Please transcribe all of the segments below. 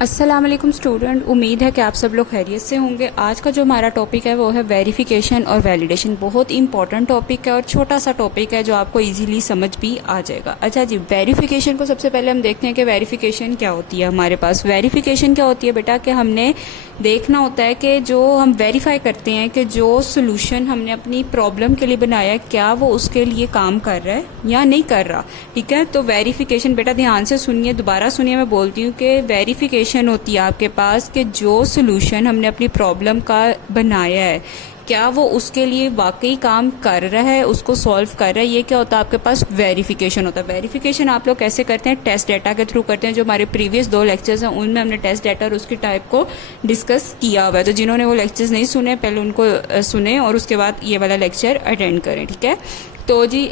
अस्सलाम वालेकुम स्टूडेंट, उम्मीद है कि आप सब लोग खैरियत से होंगे। आज का जो हमारा टॉपिक है वो है वेरिफिकेशन और वैलिडेशन। बहुत इंपॉर्टेंट टॉपिक है और छोटा सा टॉपिक है जो आपको इजीली समझ भी आ जाएगा। अच्छा जी, वेरिफिकेशन को सबसे पहले हम देखते हैं कि वेरिफिकेशन क्या होती है। हमारे पास वेरिफिकेशन क्या होती है बेटा, कि हमने देखना होता है कि जो हम वेरीफाई करते हैं कि जो सोल्यूशन हमने अपनी प्रॉब्लम के लिए बनाया है क्या वो उसके लिए काम कर रहा है या नहीं कर रहा। ठीक है, तो वेरिफिकेशन बेटा ध्यान से सुनिए, दोबारा सुनिए, मैं बोलती हूँ कि वेरिफिकेशन होती है आपके पास कि जो सोल्यूशन हमने अपनी प्रॉब्लम का बनाया है क्या वो उसके लिए वाकई काम कर रहा है, उसको सॉल्व कर रहा है। ये क्या होता है, आपके पास वेरिफिकेशन होता है। वेरिफिकेशन आप लोग कैसे करते हैं, टेस्ट डेटा के थ्रू करते हैं। जो हमारे प्रीवियस 2 लेक्चर्स हैं उनमें हमने टेस्ट डेटा और उसकी टाइप को डिस्कस किया हुआ है। तो जिन्होंने वो लेक्चर्स नहीं सुने पहले उनको सुने और उसके बाद ये वाला लेक्चर अटेंड करें। ठीक है, तो जी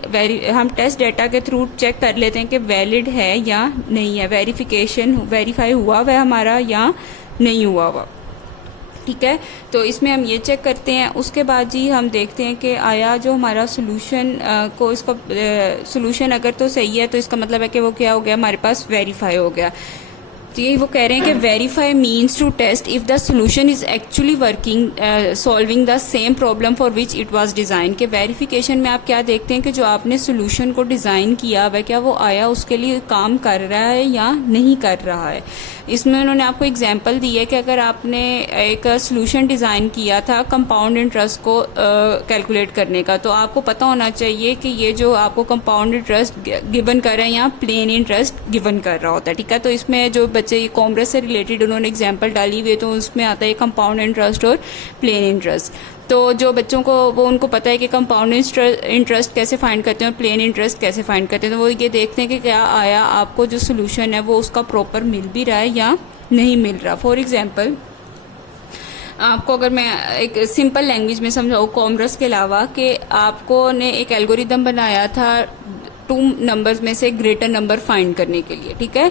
हम टेस्ट डेटा के थ्रू चेक कर लेते हैं कि वैलिड है या नहीं है, वेरिफिकेशन वेरीफाई हुआ वह हमारा या नहीं हुआ हुआ। ठीक है, तो इसमें हम ये चेक करते हैं। उसके बाद जी हम देखते हैं कि आया जो हमारा सोल्यूशन को इसका सोल्यूशन अगर तो सही है तो इसका मतलब है कि वो क्या हो गया, हमारे पास वेरीफाई हो गया। तो यही वो कह रहे हैं कि verify means to test if the solution is actually working solving the same problem for which it was design. के वेरिफिकेशन में आप क्या देखते हैं कि जो आपने सोल्यूशन को डिजाइन किया वह क्या वो आया उसके लिए काम कर रहा है या नहीं कर रहा है। इसमें उन्होंने आपको एग्जांपल दी है कि अगर आपने एक सोल्यूशन डिज़ाइन किया था कंपाउंड इंटरेस्ट को कैलकुलेट करने का, तो आपको पता होना चाहिए कि ये जो आपको कंपाउंड इंटरेस्ट गिवन कर रहे हैं या प्लेन इंटरेस्ट गिवन कर रहा होता है। ठीक है, तो इसमें जो बच्चे कॉमर्स से रिलेटेड उन्होंने एग्जाम्पल डाली हुई है तो उसमें आता है कंपाउंड इंटरेस्ट और प्लेन इंटरेस्ट। तो जो बच्चों को वो उनको पता है कि कंपाउंड इंटरेस्ट कैसे फाइंड करते हैं और प्लेन इंटरेस्ट कैसे फाइंड करते हैं, तो वो ये देखते हैं कि क्या आया आपको जो सोल्यूशन है वो उसका प्रॉपर मिल भी रहा है या नहीं मिल रहा। फॉर एग्जांपल आपको अगर मैं एक सिंपल लैंग्वेज में समझाऊँ कॉमर्स के अलावा, कि आपको ने एक एल्गोरिदम बनाया था 2 नंबर्स में से ग्रेटर नंबर फाइंड करने के लिए। ठीक है,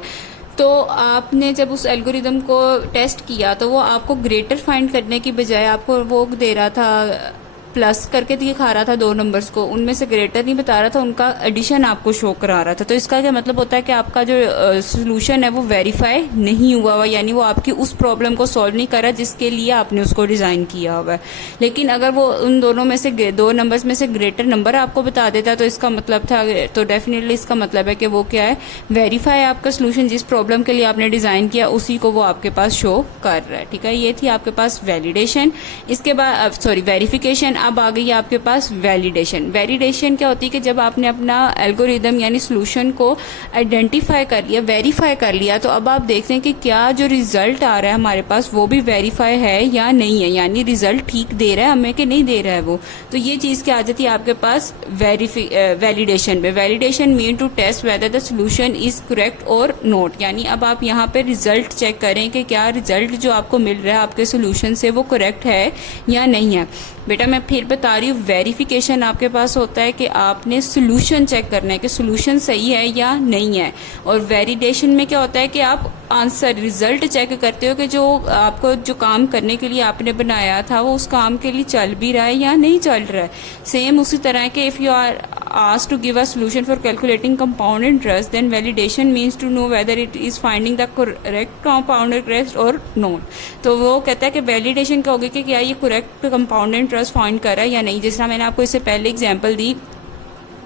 तो आपने जब उस एल्गोरिदम को टेस्ट किया तो वो आपको ग्रेटर फाइंड करने की बजाय आपको वो दे रहा था प्लस करके दिखा रहा था 2 नंबर्स को, उनमें से ग्रेटर नहीं बता रहा था, उनका एडिशन आपको शो करा रहा था। तो इसका क्या मतलब होता है कि आपका जो सोल्यूशन है वो वेरीफाई नहीं हुआ हुआ, यानी वो आपकी उस प्रॉब्लम को सॉल्व नहीं कर रहा जिसके लिए आपने उसको डिजाइन किया हुआ है। लेकिन अगर वो उन दोनों में से 2 नंबर्स में से ग्रेटर नंबर आपको बता देता तो इसका मतलब था, तो डेफिनेटली इसका मतलब है कि वो क्या है, वेरीफाई आपका सोल्यूशन जिस प्रॉब्लम के लिए आपने डिजाइन किया उसी को वो आपके पास शो कर रहा है। ठीक है, ये थी आपके पास वैलिडेशन। इसके बाद वेरिफिकेशन। अब आ गई आपके पास वैलिडेशन। वैलिडेशन क्या होती है कि जब आपने अपना एल्गोरिदम यानी सोल्यूशन को आइडेंटिफाई कर लिया, वेरीफाई कर लिया, तो अब आप देखते हैं कि क्या जो रिजल्ट आ रहा है हमारे पास वो भी वेरीफाई है या नहीं है, यानी रिजल्ट ठीक दे रहा है हमें कि नहीं दे रहा है वो। तो ये चीज क्या आ जाती है आपके पास वैलिडेशन पे। Validation mean to test whether the solution is correct और नॉट, यानी अब आप यहाँ पे रिजल्ट चेक करें कि क्या रिजल्ट जो आपको मिल रहा है आपके सोल्यूशन से वो करेक्ट है या नहीं है। बेटा मैं फिर बता रही हूँ, वेरिफिकेशन आपके पास होता है कि आपने सोल्यूशन चेक करना है कि सोल्यूशन सही है या नहीं है, और वैलिडेशन में क्या होता है कि आप आंसर रिजल्ट चेक करते हो कि जो आपको जो काम करने के लिए आपने बनाया था वो उस काम के लिए चल भी रहा है या नहीं चल रहा है। सेम उसी तरह है कि if you are asked to give a solution for calculating compound interest, then validation means to know whether it is finding the correct compound interest or not। तो वो कहता है कि वैलिडेशन क्या होगी कि क्या ये करेक्ट कंपाउंड इंटरेस्ट फाइंड कर रहा है या नहीं। जिस तरह मैंने आपको इससे पहले एग्जांपल दी,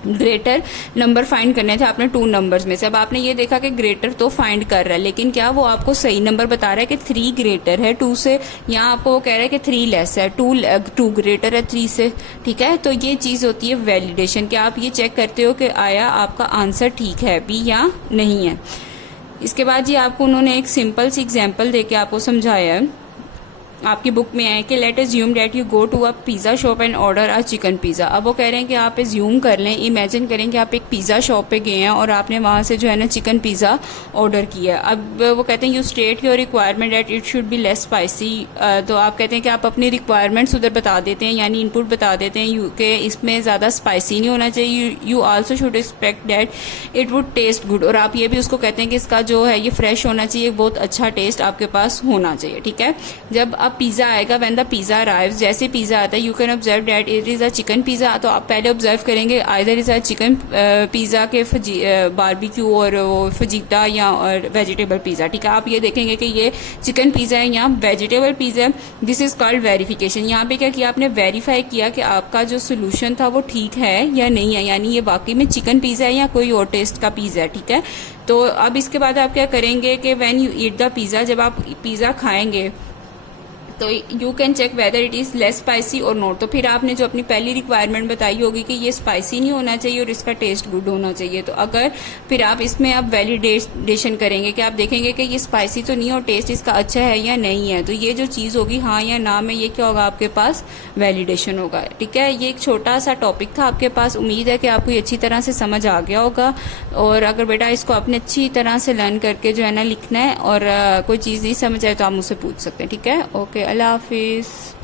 ग्रेटर नंबर फाइंड करने थे आपने 2 नंबर्स में से। अब आपने ये देखा कि ग्रेटर तो फाइंड कर रहा है, लेकिन क्या वो आपको सही नंबर बता रहा है कि 3 ग्रेटर है 2 से, यहाँ आपको वो कह रहा है कि 3 लेस है, 2 ग्रेटर है 3 से। ठीक है, तो ये चीज होती है वैलिडेशन, कि आप ये चेक करते हो कि आया आपका आंसर ठीक है भी या नहीं है। इसके बाद जी आपको उन्होंने एक सिंपल सी एग्जाम्पल दे के आपको समझाया है, आपकी बुक में है कि let assume that you go to a pizza shop and order a chicken pizza. अब वो कह रहे हैं कि आप अज्यूम कर लें, इमेजिन करें कि आप एक पिज़्ज़ा शॉप पे गए हैं और आपने वहाँ से जो है ना चिकन पिज़्ज़ा ऑर्डर किया। अब वो कहते हैं you state your requirement that it should be less spicy. तो आप कहते हैं कि आप अपनी रिक्वायरमेंट्स उधर बता देते हैं, यानी इनपुट बता देते हैं कि इसमें ज़्यादा स्पाइसी नहीं होना चाहिए। You also should expect that it would taste good, और आप ये भी उसको कहते हैं कि इसका जो है ये फ्रेश होना चाहिए, बहुत अच्छा टेस्ट आपके पास होना चाहिए। ठीक है, जब आप अब पिज़्ज़ा आएगा, व्हेन द पिज़्ज़ा अराइव्स, जैसे पिज़्ज़ा आता है you can observe that it is a chicken pizza. तो आप पहले ऑब्जर्व करेंगे either is a chicken pizza के बारबेक्यू और फजीता या और वेजिटेबल पिज़्ज़ा, ठीक है। आप ये देखेंगे कि ये चिकन पिज़्ज़ा है या वेजिटेबल पिज़्ज़ा है। This is called verification. यहाँ पे क्या किया आपने, वेरीफाई किया कि आपका जो सोल्यूशन था वो ठीक है या नहीं है, यानी ये वाकई में चिकन पिज़्ज़ा है या कोई और टेस्ट का पिज़्ज़ा है, ठीक है। तो अब इसके बाद आप क्या करेंगे कि when you eat the pizza, जब आप पिज़्ज़ा खाएंगे तो you can check whether it is less spicy और नॉट। तो फिर आपने जो अपनी पहली रिक्वायरमेंट बताई होगी कि ये स्पाइसी नहीं होना चाहिए और इसका टेस्ट गुड होना चाहिए, तो अगर फिर आप इसमें अब वैलिडेशन करेंगे कि आप देखेंगे कि ये स्पाइसी तो नहीं और टेस्ट इसका अच्छा है या नहीं है, तो ये जो चीज़ होगी हाँ या ना में, ये क्या होगा आपके पास, वैलिडेशन होगा, ठीक है। ये एक छोटा सा टॉपिक था आपके पास, उम्मीद है कि आपको ये अच्छी तरह से समझ आ गया होगा। और अगर बेटा इसको आपने अच्छी तरह से लर्न करके जो है ना लिखना है, और कोई चीज़ नहीं समझ आए तो आप मुझसे पूछ सकते हैं, ठीक है। ओके, अल्लाह हाफिज़।